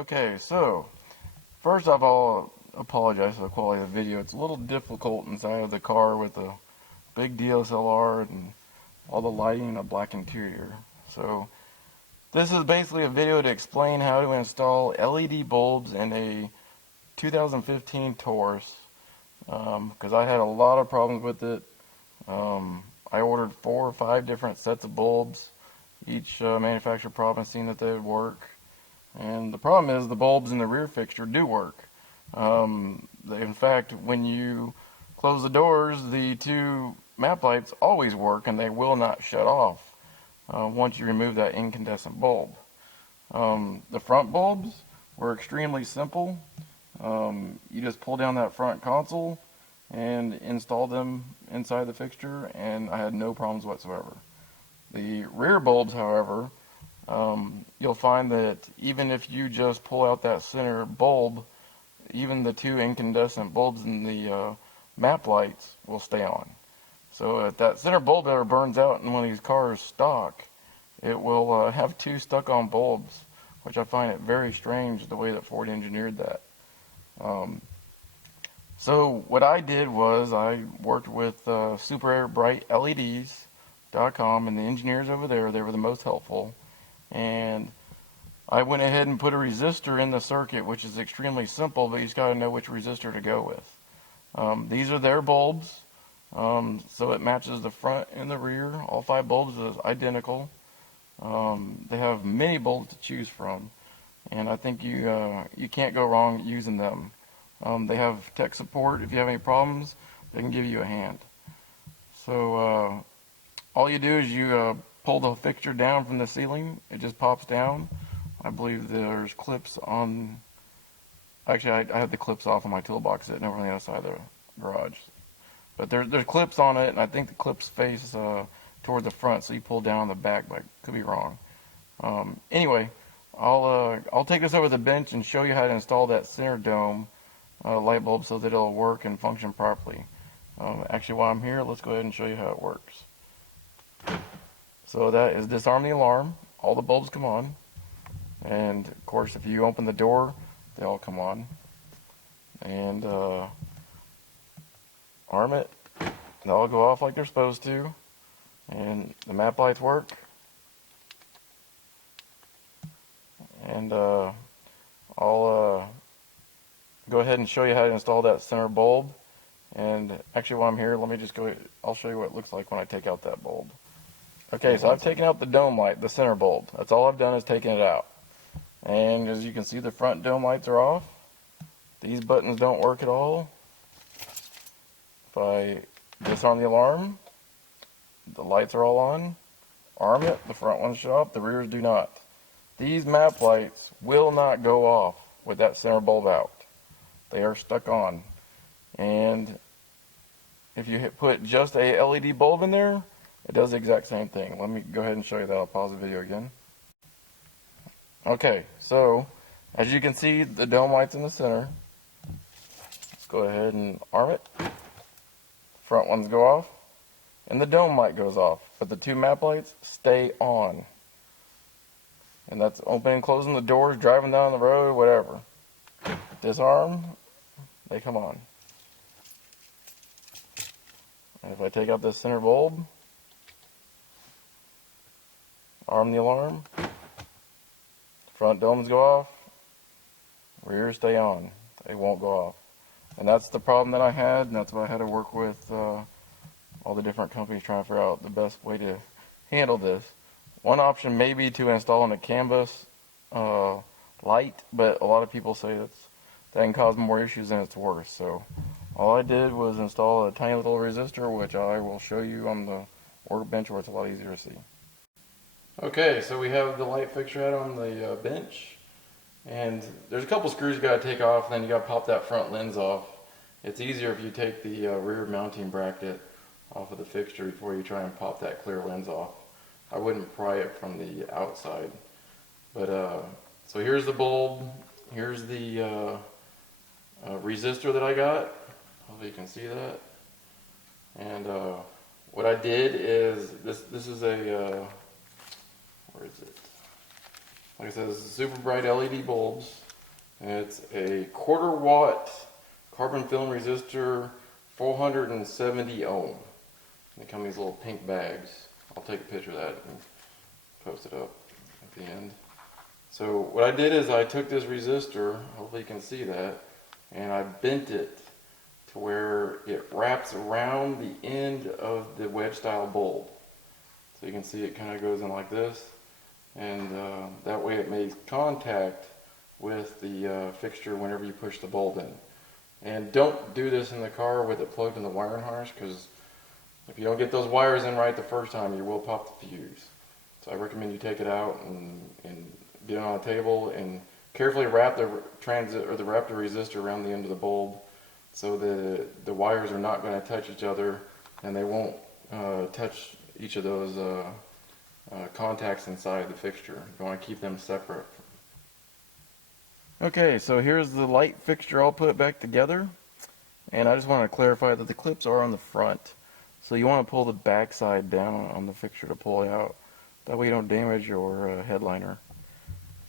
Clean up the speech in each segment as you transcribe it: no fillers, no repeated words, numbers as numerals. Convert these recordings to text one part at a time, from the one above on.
Okay, so first off, I'll apologize for the quality of the video. It's a little difficult inside of the car with a big DSLR and all the lighting and a black interior. So this is basically a video to explain how to install LED bulbs in a 2015 Taurus, because I had a lot of problems with it. I ordered 4 or 5 different sets of bulbs, each manufacturer promising that they would work. And the problem is the bulbs in the rear fixture do work. In fact, when you close the doors, the 2 map lights always work and they will not shut off once you remove that incandescent bulb. The front bulbs were extremely simple. You just pull down that front console and install them inside the fixture, and I had no problems whatsoever. The rear bulbs, however, you'll find that even if you just pull out that center bulb, even the 2 incandescent bulbs in the map lights will stay on. So if that center bulb ever burns out in one of these cars stock, it will have 2 stuck-on bulbs, which I find it very strange the way that Ford engineered that. So what I did was I worked with SuperBrightLEDs.com, and the engineers over there, they were the most helpful. And I went ahead and put a resistor in the circuit, which is extremely simple, but you just got to know which resistor to go with. These are their bulbs, so it matches the front and the rear. All 5 bulbs is identical. They have many bulbs to choose from, and I think you can't go wrong using them. They have tech support. If you have any problems, they can give you a hand. So all you do is you pull the fixture down from the ceiling. It just pops down. I believe there's clips on. Actually, I had the clips off on my toolbox sitting over on the other side of the garage. But there's clips on it, and I think the clips face toward the front, so you pull down on the back, but I could be wrong. Anyway, I'll take this over the bench and show you how to install that center dome light bulb so that it'll work and function properly. Actually, while I'm here, let's go ahead and show you how it works. So that is disarm the alarm. All the bulbs come on, and of course if you open the door, they all come on. And arm it, they all go off like they're supposed to, and the map lights work. And I'll go ahead and show you how to install that center bulb. And actually, while I'm here, let me just I'll show you what it looks like when I take out that bulb. Okay, so I've taken out the dome light, the center bulb. That's all I've done is taken it out. And as you can see, the front dome lights are off. These buttons don't work at all. If I disarm the alarm, the lights are all on. Arm it, the front ones shut off, the rears do not. These map lights will not go off with that center bulb out. They are stuck on. And if you put just a LED bulb in there, it does the exact same thing. Let me go ahead and show you that. I'll pause the video again. Okay, so as you can see, the dome light's in the center. Let's go ahead and arm it. Front ones go off, and the dome light goes off, but the 2 map lights stay on. And that's opening and closing the doors, driving down the road, whatever. Disarm, they come on. And if I take out this center bulb, arm the alarm, front domes go off, rears stay on. They won't go off. And that's the problem that I had, and that's why I had to work with all the different companies trying to figure out the best way to handle this. One option may be to install in a canvas light, but a lot of people say that can cause more issues than it's worth. So all I did was install a tiny little resistor, which I will show you on the workbench where it's a lot easier to see. Okay, so we have the light fixture out on the bench, and there's a couple screws you got to take off, and then you got to pop that front lens off. It's easier if you take the rear mounting bracket off of the fixture before you try and pop that clear lens off. I wouldn't pry it from the outside. But so here's the bulb, here's the resistor that I got. Hopefully you can see that. And what I did is this is a where is it? Like I said, this is super bright LED bulbs. And it's a 1/4 watt carbon film resistor, 470 ohm. They come in these little pink bags. I'll take a picture of that and post it up at the end. So what I did is I took this resistor, hopefully you can see that, and I bent it to where it wraps around the end of the wedge style bulb. So you can see it kind of goes in like this, and that way it makes contact with the fixture whenever you push the bulb in. And don't do this in the car with it plugged in the wiring harness, because if you don't get those wires in right the first time, you will pop the fuse. So I recommend you take it out and get it on a table and carefully wrap the resistor around the end of the bulb, so the wires are not going to touch each other, and they won't touch each of those contacts inside the fixture. You want to keep them separate. Okay, so here's the light fixture all put back together, and I just want to clarify that the clips are on the front, so you want to pull the back side down on the fixture to pull it out. That way you don't damage your headliner.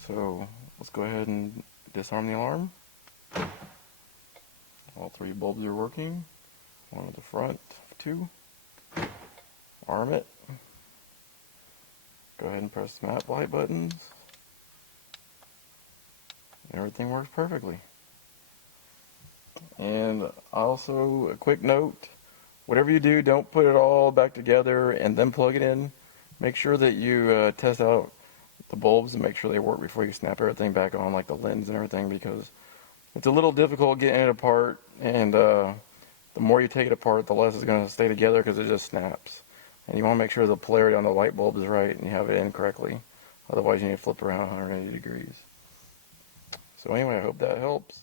So let's go ahead and disarm the alarm. All 3 bulbs are working. One at the front, 2. Arm it. Go ahead and press the map light buttons. Everything works perfectly. And also a quick note, whatever you do, don't put it all back together and then plug it in. Make sure that you test out the bulbs and make sure they work before you snap everything back on, like the lens and everything, because it's a little difficult getting it apart, and the more you take it apart, the less it's going to stay together because it just snaps. And you want to make sure the polarity on the light bulb is right and you have it in correctly. Otherwise you need to flip around 180 degrees. So anyway, I hope that helps.